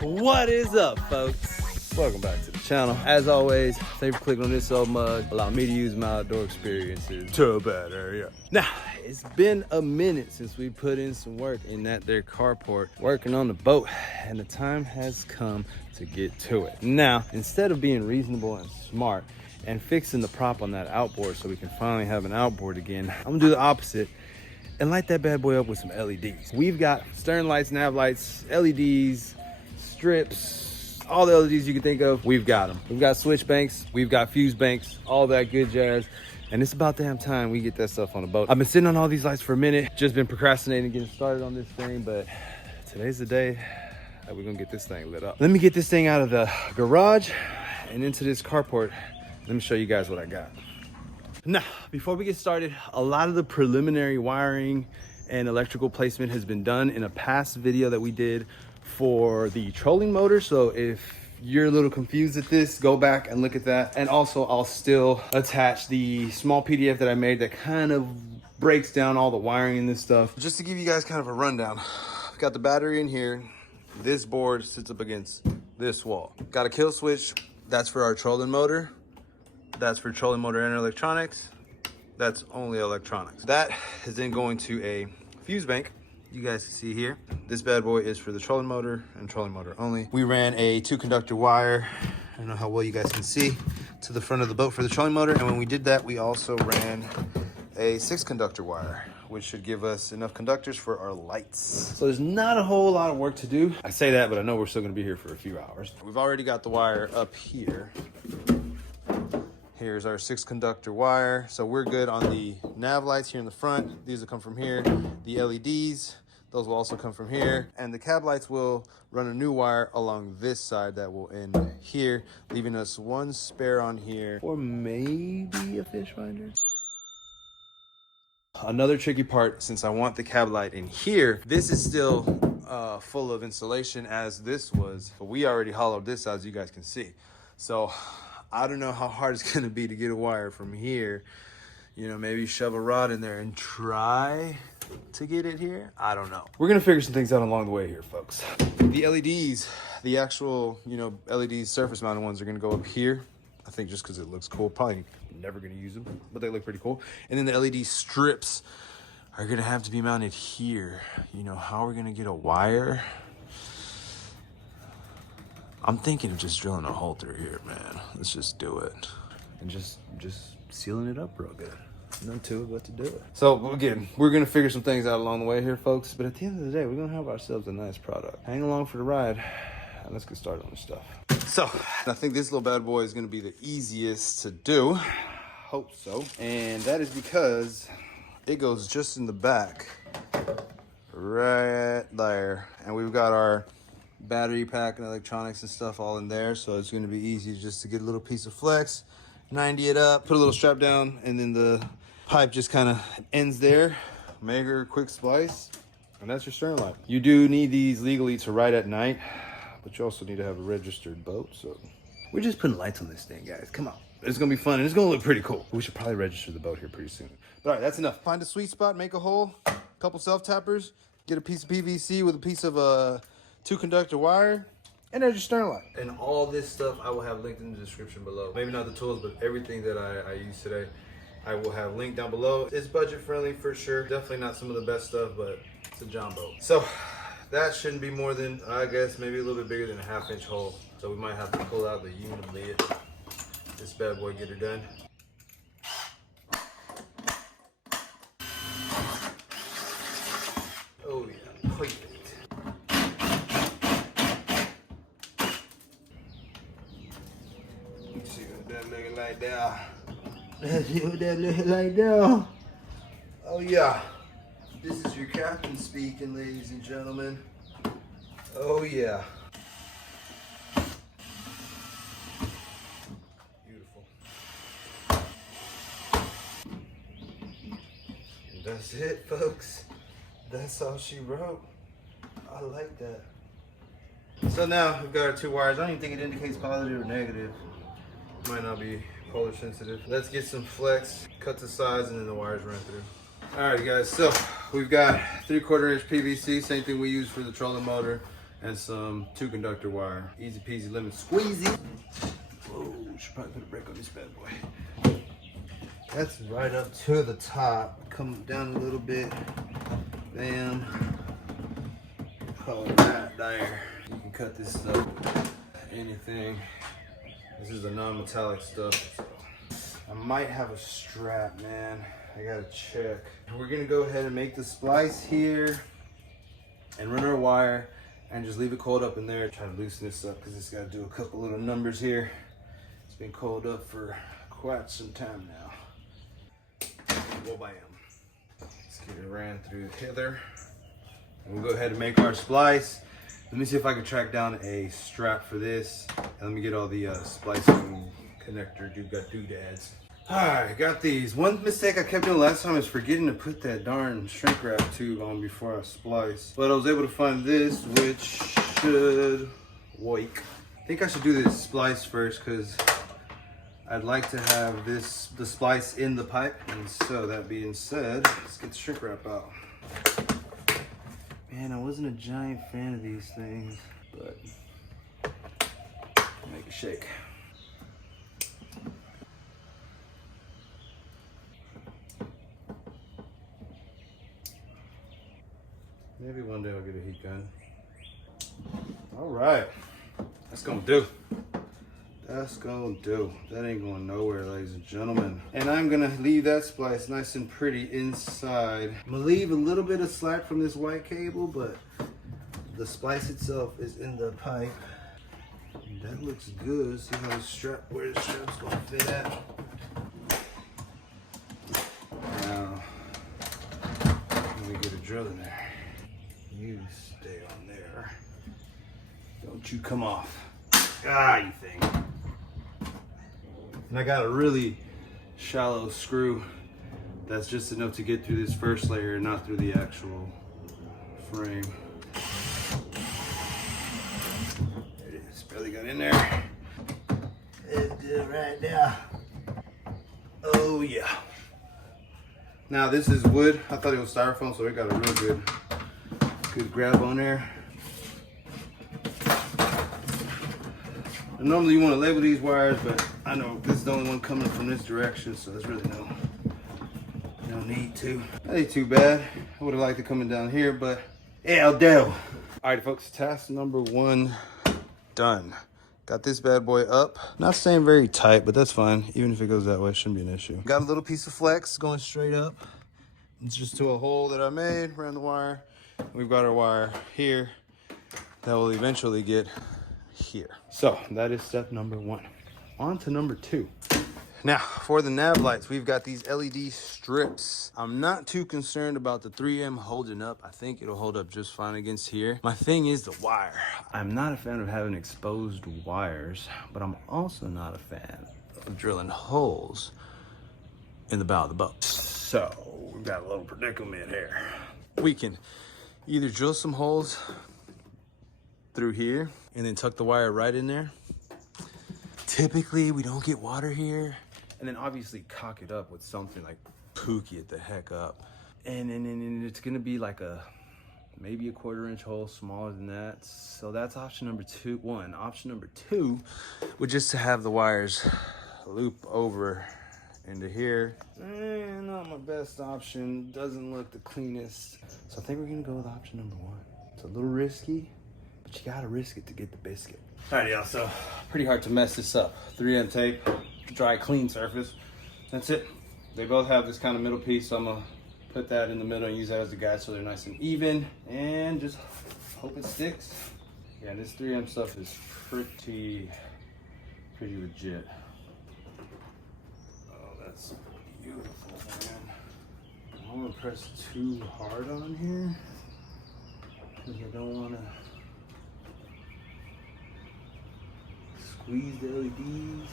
What is up, folks? Welcome back to the channel. As always, thank you for clicking on this old mug. Allow me to use my outdoor experiences to better you. Now, it's been a minute since we put in some work in that there carport, working on the boat, and the time has come to get to it. Now, instead of being reasonable and smart and fixing the prop on that outboard so we can finally have an outboard again, I'm gonna do the opposite and light that bad boy up with some LEDs. We've got stern lights, nav lights, LEDs, strips, all the LEDs you can think of, we've got them. We've got switch banks, we've got fuse banks, all that good jazz. And it's about damn time we get that stuff on the boat. I've been sitting on all these lights for a minute, just been procrastinating getting started on this thing, but today's the day that we're gonna get this thing lit up. Let me get this thing out of the garage and into this carport. Let me show you guys what I got. Now, before we get started, a lot of the preliminary wiring and electrical placement has been done in a past video that we did for the trolling motor. So if you're a little confused at this, go back and look at that. And also I'll still attach the small PDF that I made that kind of breaks down all the wiring and this stuff. Just to give you guys kind of a rundown, I've got the battery in here. This board sits up against this wall. Got a kill switch, that's for our trolling motor. That's for trolling motor and electronics. That's only electronics. That is then going to a fuse bank. You guys can see here. This bad boy is for the trolling motor and trolling motor only. We ran a 2-conductor wire, I don't know how well you guys can see, to the front of the boat for the trolling motor. And when we did that, we also ran a 6-conductor wire, which should give us enough conductors for our lights. So there's not a whole lot of work to do. I say that, but I know we're still gonna be here for a few hours. We've already got the wire up here. Here's our 6-conductor wire. So we're good on the nav lights here in the front. These will come from here. The LEDs, those will also come from here. And the cab lights will run a new wire along this side that will end here, leaving us one spare on here, or maybe a fish finder. Another tricky part, since I want the cab light in here, this is still full of insulation as this was, but we already hollowed this out, as you guys can see. So I don't know how hard it's gonna be to get a wire from here. You know, maybe shove a rod in there and try to get it here. I don't know. We're gonna figure some things out along the way here, folks. The LEDs, the actual, LEDs surface mounted ones are gonna go up here. I think just because it looks cool. Probably never gonna use them, but they look pretty cool. And then the LED strips are gonna have to be mounted here. You know, how are we gonna get a wire? I'm thinking of just drilling a hole through here, man. Let's just do it. And just sealing it up real good. None to it but to do it. So again, we're gonna figure some things out along the way here, folks. But at the end of the day, we're gonna have ourselves a nice product. Hang along for the ride, and let's get started on this stuff. So I think this little bad boy is gonna be the easiest to do. Hope so. And that is because it goes just in the back, right there. And we've got our battery pack and electronics and stuff all in there, so it's going to be easy just to get a little piece of flex, 90 it up, put a little strap down, and then the pipe just kind of ends there. Make her a quick splice, and that's your stern light. You do need these legally to ride at night, but you also need to have a registered boat. So we're just putting lights on this thing, guys. Come on, it's gonna be fun and it's gonna look pretty cool. We should probably register the boat here pretty soon. But all right, that's enough. Find a sweet spot, make a hole, couple self tappers, get a piece of PVC with a piece of 2-conductor wire, and there's your stern light. And all this stuff I will have linked in the description below. Maybe not the tools, but everything that I use today, I will have linked down below. It's budget friendly for sure. Definitely not some of the best stuff, but it's a John boat. So that shouldn't be more than, I guess, maybe a little bit bigger than a 1/2-inch hole. So we might have to pull out the unit lid. This bad boy, get her done. Oh yeah, perfect. Like that. Let's see what that looks like now. Oh yeah. This is your captain speaking, ladies and gentlemen. Oh yeah. Beautiful. And that's it, folks. That's all she wrote. I like that. So now we've got our 2 wires. I don't even think it indicates positive or negative. Might not be polar sensitive. Let's get some flex, cut the sides, and then the wires run through. All right, guys, so we've got 3/4 inch PVC, same thing we use for the trolling motor and some 2 conductor wire. Easy peasy lemon squeezy. Whoa, should probably put a brake on this bad boy. That's right up to the top. Come down a little bit. Bam. Call it right there. You can cut this stuff with anything. This is a non-metallic stuff. So I might have a strap, man. I gotta check. We're gonna go ahead and make the splice here and run our wire and just leave it coiled up in there. Try to loosen this up because it's gotta do a couple little numbers here. It's been coiled up for quite some time now. Whoa, bam. Let's get it ran through hither. And we'll go ahead and make our splice. Let me see if I can track down a strap for this. And let me get all the splicing connector doodads. Alright, got these. One mistake I kept doing last time is forgetting to put that darn shrink wrap tube on before I splice. But I was able to find this, which should work. I think I should do this splice first because I'd like to have the splice in the pipe. And so that being said, let's get the shrink wrap out. Man, I wasn't a giant fan of these things, but make it shake. Maybe one day I'll get a heat gun. All right, that's gonna do. That's gonna do. That ain't going nowhere, ladies and gentlemen. And I'm gonna leave that splice nice and pretty inside. I'm gonna leave a little bit of slack from this white cable, but the splice itself is in the pipe. And that looks good. See how the strap, where the strap's gonna fit at. Now, let me get a drill in there. You stay on there. Don't you come off. Ah, you think. And I got a really shallow screw that's just enough to get through this first layer and not through the actual frame. There it is, barely got in there. Let's do it right now. Oh yeah. Now this is wood. I thought it was styrofoam, so it got a real good grab on there. And normally you want to label these wires, but I know this is the only one coming from this direction, so there's really no need to. That ain't too bad. I would have liked it coming down here, but it'll do. All right, folks, task number 1 done. Got this bad boy up. Not staying very tight, but that's fine. Even if it goes that way, it shouldn't be an issue. Got a little piece of flex going straight up. It's just to a hole that I made around the wire. We've got our wire here that will eventually get here. So that is step number 1. On to number 2. Now for the nav lights, we've got these LED strips. I'm not too concerned about the 3M holding up. I think it'll hold up just fine against here. My thing is the wire. I'm not a fan of having exposed wires, but I'm also not a fan of drilling holes in the bow of the boat. So we've got a little predicament here. We can either drill some holes through here and then tuck the wire right in there. Typically we don't get water here. And then obviously cock it up with something like pookie it the heck up. And it's gonna be like maybe a 1/4 inch hole, smaller than that. So that's option number 1. Option number 2 would just to have the wires loop over into here. Not my best option. Doesn't look the cleanest. So I think we're gonna go with option number 1. It's a little risky, but you gotta risk it to get the biscuit. All right, y'all, so pretty hard to mess this up. 3M tape, dry, clean surface. That's it. They both have this kind of middle piece, so I'm gonna put that in the middle and use that as a guide so they're nice and even, and just hope it sticks. Yeah, this 3M stuff is pretty legit. Oh, that's beautiful, man. I don't want to press too hard on here because I don't want to squeeze the LEDs,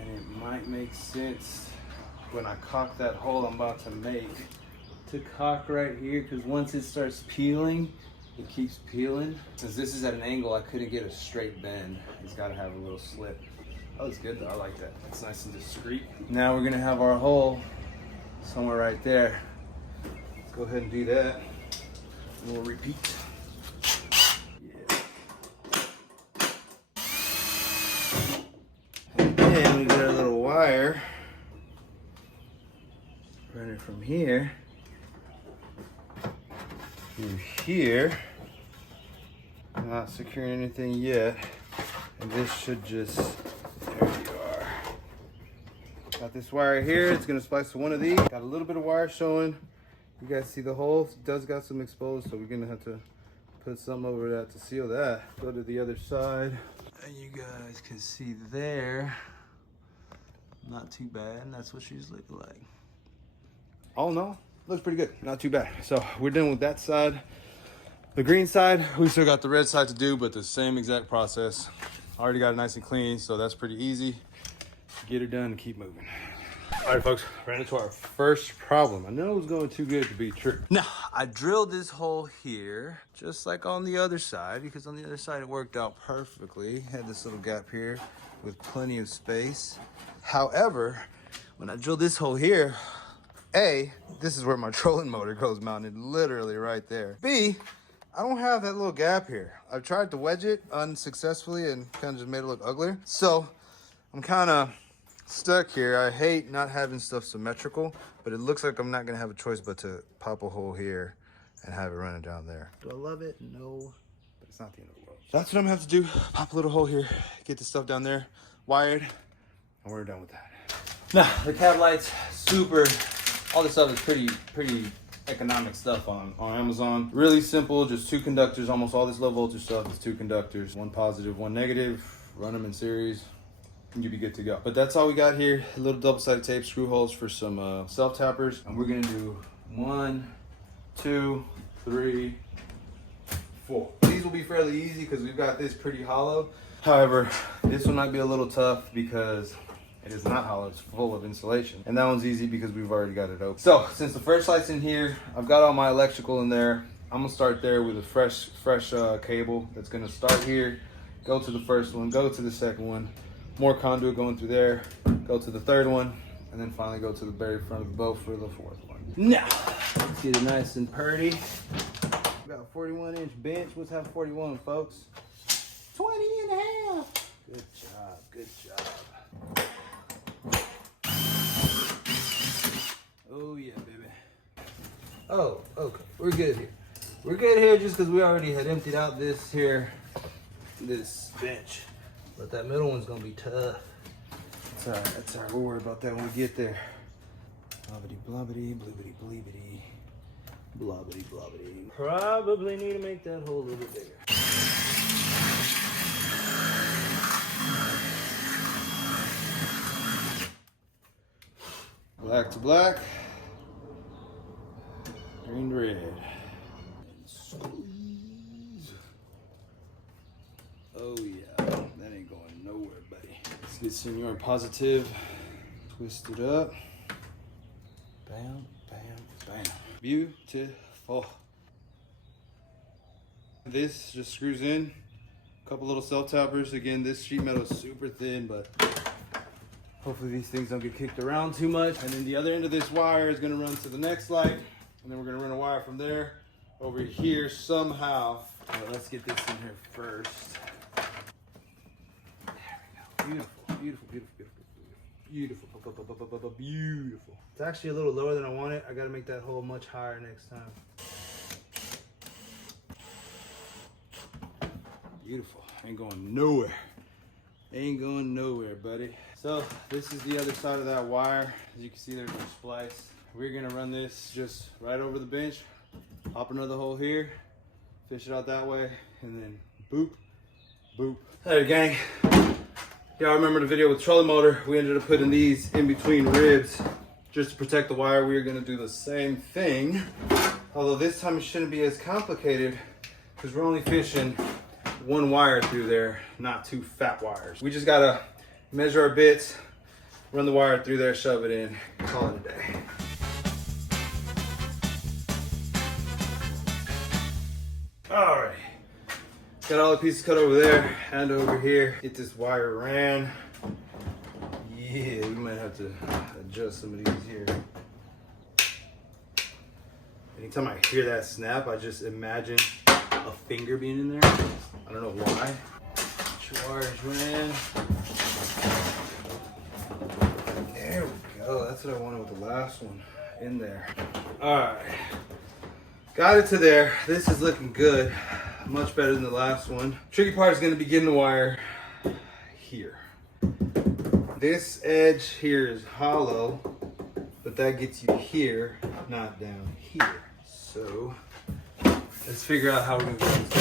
and it might make sense when I cock that hole I'm about to make to cock right here, because once it starts peeling, it keeps peeling. Since this is at an angle, I couldn't get a straight bend. It's got to have a little slip. Oh, it's good though. I like that. It's nice and discreet. Now we're gonna have our hole somewhere right there. Let's go ahead and do that, and we'll repeat. Yeah. here through here. Not securing anything yet. And this should just, there you are. Got this wire here, it's gonna splice to one of these. Got a little bit of wire showing. You guys see the hole? It does got some exposed, so we're gonna have to put something over that to seal that. Go to the other side. And you guys can see there, not too bad. And that's what she's looking like. All in all, looks pretty good, not too bad. So we're done with that side. The green side, we still got the red side to do, but the same exact process. Already got it nice and clean, so that's pretty easy. Get it done and keep moving. All right, folks, ran into our first problem. I know it was going too good to be true. Now, I drilled this hole here, just like on the other side, because on the other side it worked out perfectly. Had this little gap here with plenty of space. However, when I drilled this hole here, A, this is where my trolling motor goes mounted, literally right there. B, I don't have that little gap here. I've tried to wedge it unsuccessfully and kind of just made it look uglier. So I'm kind of stuck here. I hate not having stuff symmetrical, but it looks like I'm not gonna have a choice but to pop a hole here and have it running down there. Do I love it? No, but it's not the end of the world. That's what I'm gonna have to do. Pop a little hole here, get the stuff down there, wired, and we're done with that. Now, the cab lights, super, all this stuff is pretty economic stuff on Amazon. Really simple, just 2 conductors. Almost all this low voltage stuff is 2 conductors. 1 positive, 1 negative. Run them in series and you'll be good to go. But that's all we got here. A little double-sided tape, screw holes for some self-tappers. And we're gonna do 1, 2, 3, 4. These will be fairly easy because we've got this pretty hollow. However, this one might be a little tough because it is not hollow, it's full of insulation. And that one's easy because we've already got it open. So since the first light's in here, I've got all my electrical in there. I'm gonna start there with a fresh cable that's gonna start here, go to the first one, go to the second one, more conduit going through there, go to the third one, and then finally go to the very front of the boat for the 4th one. Now, let's get it nice and purty. We got a 41-inch bench. Let's have 41, folks. 20 and a half. Good job, good job. Oh yeah, baby. Oh, okay, we're good here. We're good here just because we already had emptied out this bench. But that middle one's gonna be tough. That's all right, that's all right. We'll worry about that when we get there. Blobbity, blobbity, blibbity, bleebity, blobbity, blobbity. Probably need to make that hole a little bit bigger. Black to black, green to red. Squeeze. Oh yeah, that ain't going nowhere, buddy. Let's get Senor positive. Twist it up. Bam, bam, bam. Beautiful. This just screws in. A couple little self-tappers. Again, this sheet metal is super thin, but hopefully these things don't get kicked around too much. And then the other end of this wire is gonna run to the next light. And then we're gonna run a wire from there over here somehow. All right, let's get this in here first. There we go. Beautiful, beautiful, beautiful, beautiful, beautiful, beautiful. It's actually a little lower than I want it. I gotta make that hole much higher next time. Beautiful, ain't going nowhere. Ain't going nowhere, buddy. So this is the other side of that wire. As you can see, there's no splice. We're gonna run this just right over the bench, pop another hole here, fish it out that way, and then boop, boop. Hey gang, y'all remember the video with trolling motor? We ended up putting these in between ribs just to protect the wire. We are gonna do the same thing, although this time it shouldn't be as complicated because we're only fishing 1 wire through there, not 2 fat wires. We just gotta measure our bits, run the wire through there, shove it in, call it a day. All right, got all the pieces cut over there and over here. Get this wire ran. Yeah, we might have to adjust some of these here. Anytime I hear that snap, I just imagine a finger being in there. I don't know why. Wires ran. There we go. That's what I wanted with the last one. in there. All right, got it to there. This is looking good, much better than the last one. Tricky part is gonna be getting the wire here. This edge here is hollow, but that gets you here, not down here. So let's figure out how we're gonna do this.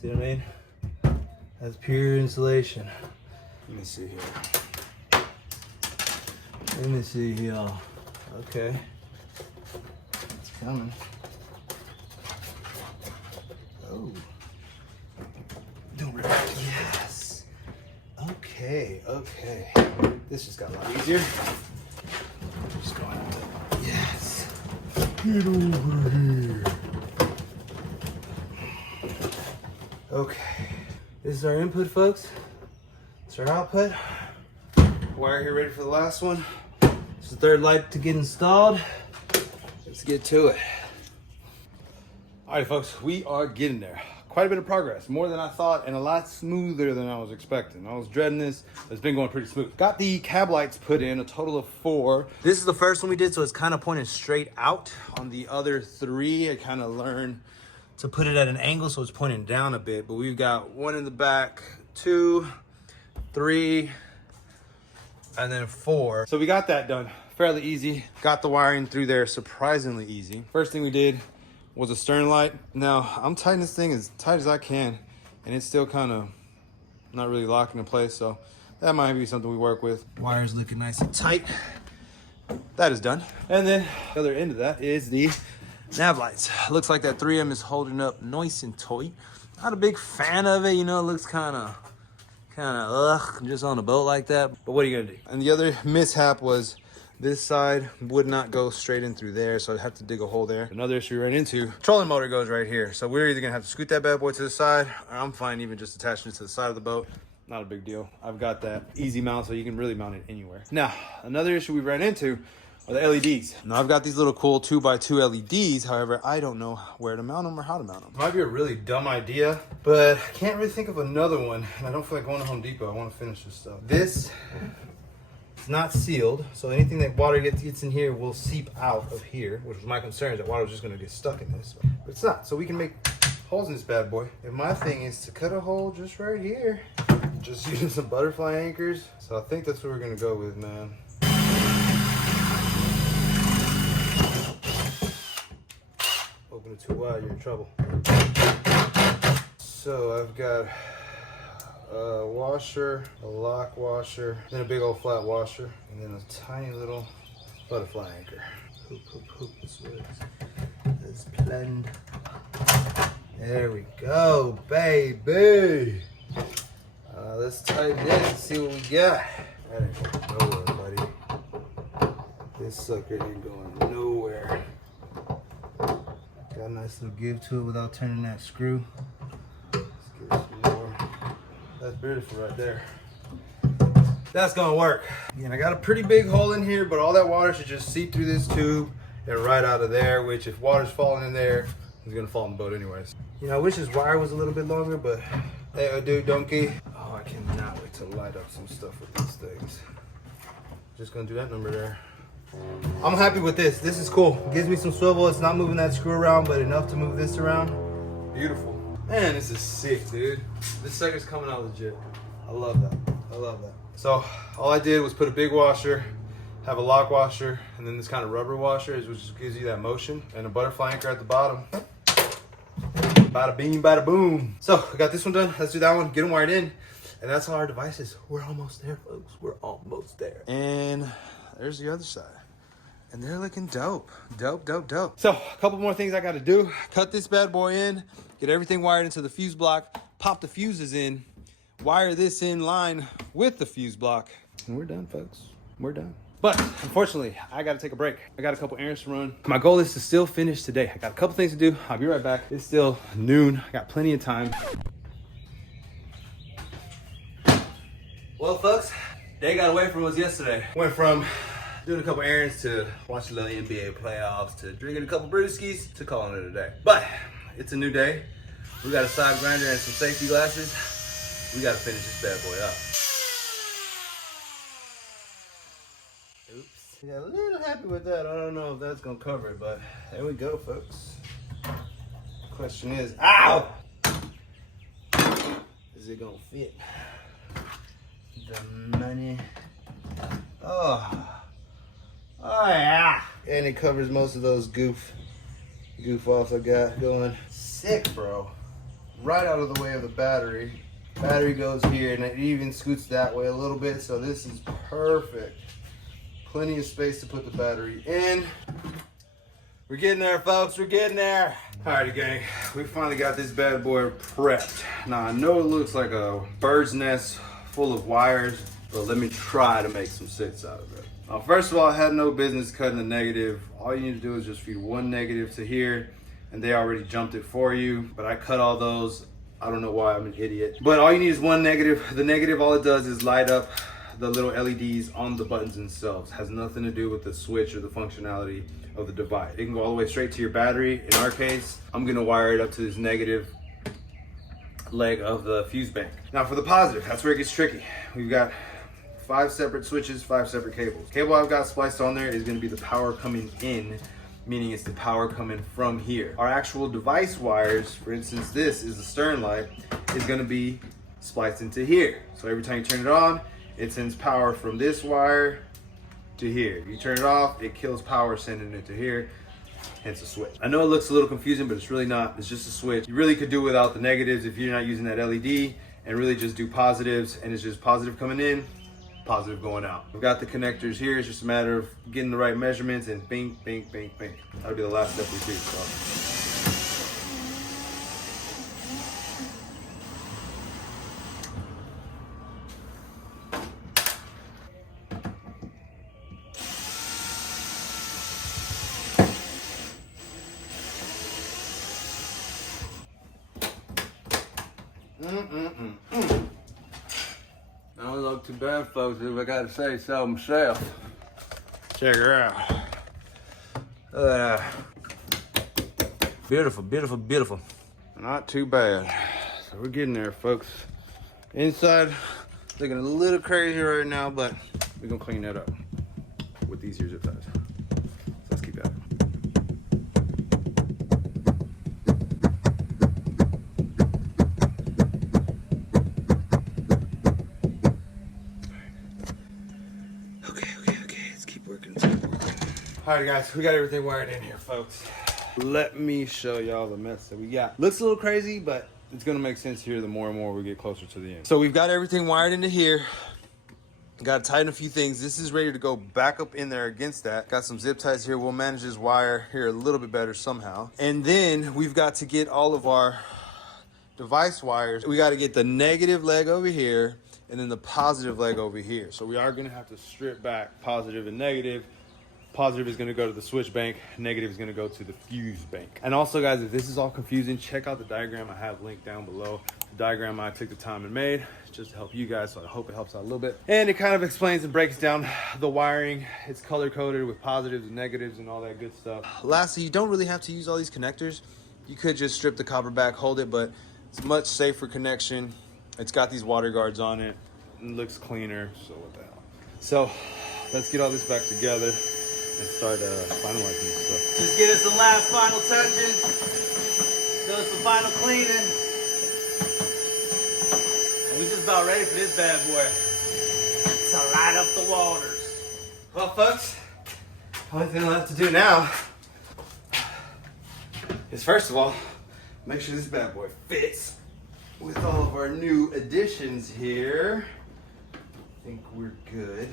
See what I mean? That's pure insulation. Let me see here. Let me see here. Okay. It's coming. Oh. Don't rip it. Yes. Okay, okay. This just got a lot easier. Just going to, yes. Get over here. Okay. This is our input, folks. It's our output. Wire here ready for the last one. This is the third light to get installed. Let's get to it. All right, folks, we are getting there. Quite a bit of progress, more than I thought, and a lot smoother than I was expecting. I was dreading this, but it's been going pretty smooth. Got the cab lights put in, a total of 4. This is the first one we did, so it's kind of pointing straight out. On the other 3, I kind of learned to put it at an angle, so it's pointing down a bit. But we've got 1 in the back, 2, 3, and then 4. So we got that done fairly easy. Got the wiring through there surprisingly easy. First thing we did was a stern light. Now I'm tightening this thing as tight as I can, and it's still kind of not really locking in place, so that might be something we work with. Wires looking nice and tight. That is done. And then the other end of that is the nav lights. Looks like that 3M is holding up nice and tight. Not a big fan of it, you know, it looks kind of just on a boat like that, but what are you gonna do? And the other mishap was this side would not go straight in through there, so I'd have to dig a hole there. Another issue we ran into, trolling motor goes right here. So we're either gonna have to scoot that bad boy to the side, or I'm fine even just attaching it to the side of the boat. Not a big deal. I've got that easy mount, so you can really mount it anywhere. Now, another issue we ran into are the LEDs. Now I've got these little cool 2x2 LEDs. However, I don't know where to mount them or how to mount them. Might be a really dumb idea, but I can't really think of another one. And I don't feel like going to Home Depot. I want to finish this stuff. This is not sealed, so anything that water gets in here will seep out of here, which was my concern, is that water was just gonna get stuck in this. But it's not, so we can make holes in this bad boy. And my thing is to cut a hole just right here, just using some butterfly anchors. So I think that's what we're gonna go with, man. Open it too wide, you're in trouble. So I've got a washer, a lock washer, then a big old flat washer, and then a tiny little butterfly anchor. Hoop, this works. It's planned. There we go, baby. Let's tighten this and see what we got. That ain't going nowhere, buddy. This sucker ain't going nowhere. Got a nice little give to it without turning that screw. Let's give it some more. That's beautiful right there. That's gonna work. And I got a pretty big hole in here, but all that water should just seep through this tube and right out of there, which if water's falling in there, it's gonna fall in the boat anyways. You know, I wish this wire was a little bit longer, but hey, I do, donkey. Oh, I cannot wait to light up some stuff with these things. Just gonna do that number there. I'm happy with this. This is cool. It gives me some swivel. It's not moving that screw around, but enough to move this around. Beautiful. Man, this is sick, dude. This sucker's coming out legit. I love that. I love that. So all I did was put a big washer, have a lock washer, and then this kind of rubber washer, which just gives you that motion, and a butterfly anchor at the bottom. Bada bing, bada boom. So I got this one done. Let's do that one. Get them wired in. And that's all our devices. We're almost there, folks. We're almost there. And there's the other side. And they're looking dope. Dope. So a couple more things I got to do. Cut this bad boy in. Get everything wired into the fuse block. Pop the fuses in. Wire this in line with the fuse block. And we're done, folks. We're done. But unfortunately, I got to take a break. I got a couple errands to run. My goal is to still finish today. I got a couple things to do. I'll be right back. It's still noon. I got plenty of time. Well, folks, day got away from us yesterday. Went from doing a couple errands to watching the NBA playoffs to drinking a couple brewskis to calling it a day. But it's a new day. We got a side grinder and some safety glasses. We got to finish this bad boy up. Oops. Yeah, a little happy with that. I don't know if that's gonna cover it, but there we go, folks. Question is, ow! Is it gonna fit? The money. Oh yeah. And it covers most of those goof offs I got going. Sick, bro. Right out of the way of the battery. Battery goes here, and it even scoots that way a little bit, so this is perfect. Plenty of space to put the battery in. We're getting there, folks, we're getting there. Alrighty, gang, we finally got this bad boy prepped. Now, I know it looks like a bird's nest full of wires, but let me try to make some sense out of it. Now, first of all, I had no business cutting the negative. All you need to do is just feed one negative to here, and they already jumped it for you, but I cut all those. I don't know why, I'm an idiot. But all you need is one negative. The negative, all it does is light up the little LEDs on the buttons themselves. Has nothing to do with the switch or the functionality of the device. It can go all the way straight to your battery. In our case, I'm gonna wire it up to this negative leg of the fuse bank. Now for the positive, that's where it gets tricky. We've got 5 separate switches, 5 separate cables. Cable I've got spliced on there is gonna be the power coming in, meaning it's the power coming from here. Our actual device wires, for instance, this is the stern light, is gonna be spliced into here. So every time you turn it on, it sends power from this wire to here. You turn it off, it kills power sending it to here, hence a switch. I know it looks a little confusing, but it's really not. It's just a switch. You really could do without the negatives if you're not using that LED, and really just do positives, and it's just positive coming in, positive going out. We've got the connectors here. It's just a matter of getting the right measurements and bing, bing, bing, bing. That'll be the last step we do. So. Don't look too bad, folks, if I gotta say so myself. Check her out. Beautiful, beautiful, beautiful. Not too bad. So we're getting there, folks. Inside, looking a little crazy right now, but we're gonna clean that up with these here zip ties. So let's keep at it. All right, guys, we got everything wired in here, folks. Let me show y'all the mess that we got. Looks a little crazy, but it's gonna make sense here the more and more we get closer to the end. So we've got everything wired into here. Got to tighten a few things. This is ready to go back up in there against that. Got some zip ties here. We'll manage this wire here a little bit better somehow. And then we've got to get all of our device wires. We got to get the negative leg over here and then the positive leg over here. So we are gonna have to strip back positive and negative. Positive is going to go to the switch bank, negative is going to go to the fuse bank. And also, guys, if this is all confusing, check out the diagram I have linked down below. The diagram I took the time and made just to help you guys, so I hope it helps out a little bit. And it kind of explains and breaks down the wiring. It's color coded with positives and negatives and all that good stuff. Lastly, you don't really have to use all these connectors. You could just strip the copper back, hold it, but it's a much safer connection. It's got these water guards on it. It looks cleaner, so what the hell. So let's get all this back together and start finalizing this stuff. Just get us some last final touches. Do some final cleaning. And we just about ready for this bad boy to light up the waters. Well, folks, the only thing left to do now is, first of all, make sure this bad boy fits with all of our new additions here. I think we're good.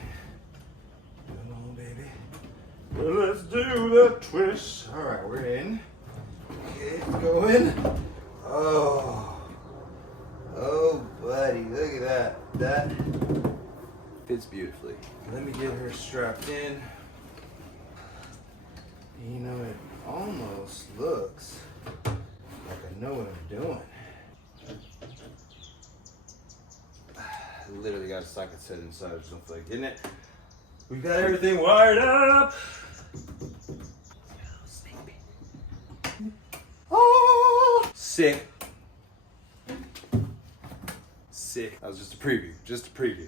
Come on, baby. Well, let's do the twist. All right, we're in. Get going. Oh, buddy, look at that. That fits beautifully. Let me get her strapped in. You know, it almost looks like I know what I'm doing. I literally got a socket set inside or something, didn't it? We've got everything wired up. Oh, sick. Sick. That was just a preview, just a preview.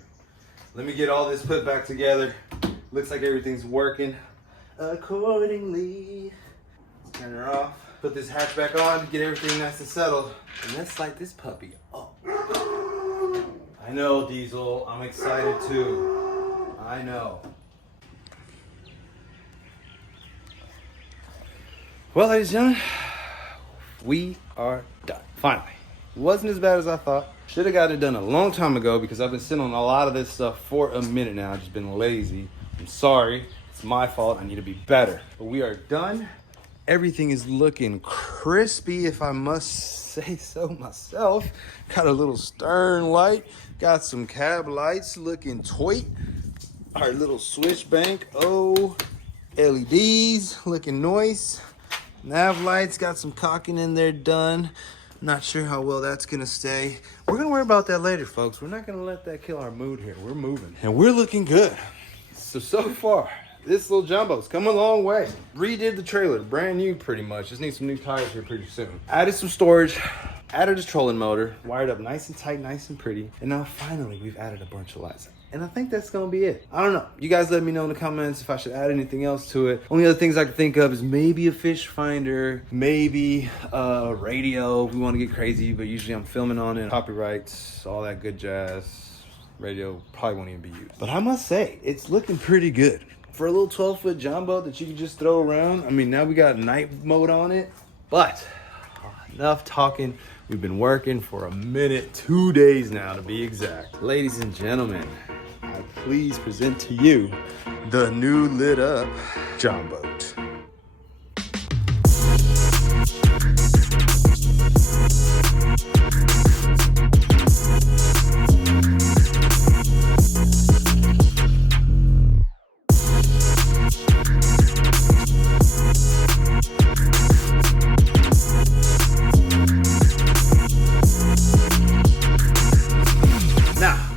Let me get all this put back together. Looks like everything's working accordingly. Let's turn her off. Put this hatchback on, get everything nice and settled. And let's light this puppy up. I know, Diesel, I'm excited too. I know. Well, ladies and gentlemen, we are done. Finally. Wasn't as bad as I thought. Should have got it done a long time ago because I've been sitting on a lot of this stuff for a minute now. I've just been lazy. I'm sorry. It's my fault. I need to be better. But we are done. Everything is looking crispy, if I must say so myself. Got a little stern light. Got some cab lights looking toy. Our little switch bank. Oh, LEDs looking nice. Nav lights, got some caulking in there done. Not sure how well that's gonna stay. We're gonna worry about that later, folks. We're not gonna let that kill our mood here. We're moving. And we're looking good. So far, this little jumbo's come a long way. Redid the trailer, brand new pretty much. Just need some new tires here pretty soon. Added some storage, added a trolling motor, wired up nice and tight, nice and pretty. And now finally, we've added a bunch of lights. And I think that's gonna be it. I don't know. You guys let me know in the comments if I should add anything else to it. Only other things I can think of is maybe a fish finder, maybe a radio if we wanna get crazy, but usually I'm filming on it. Copyrights, all that good jazz. Radio probably won't even be used. But I must say, it's looking pretty good. For a little 12-foot jumbo that you can just throw around. I mean, now we got night mode on it, but enough talking. We've been working for a minute, 2 days now to be exact. Ladies and gentlemen, I please present to you the new lit up John boat.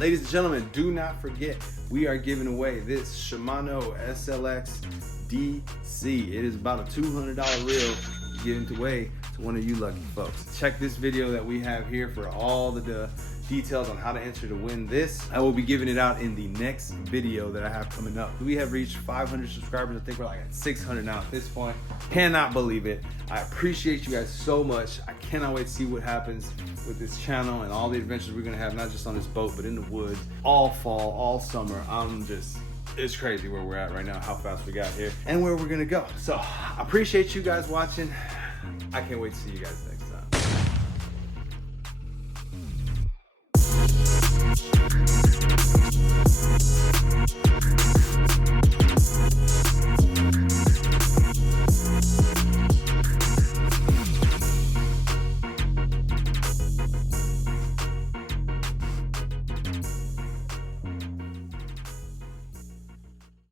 Ladies and gentlemen, do not forget, we are giving away this Shimano SLX DC. It is about a $200 reel giving away to one of you lucky folks. Check this video that we have here for all the details on how to enter to win this. I will be giving it out in the next video that I have coming up. We have reached 500 subscribers. I think we're like at 600 now at this point. Cannot believe it. I appreciate you guys so much. I cannot wait to see what happens with this channel and all the adventures we're gonna have, not just on this boat, but in the woods, all fall, all summer. It's crazy where we're at right now, how fast we got here, and where we're gonna go. So I appreciate you guys watching. I can't wait to see you guys next time.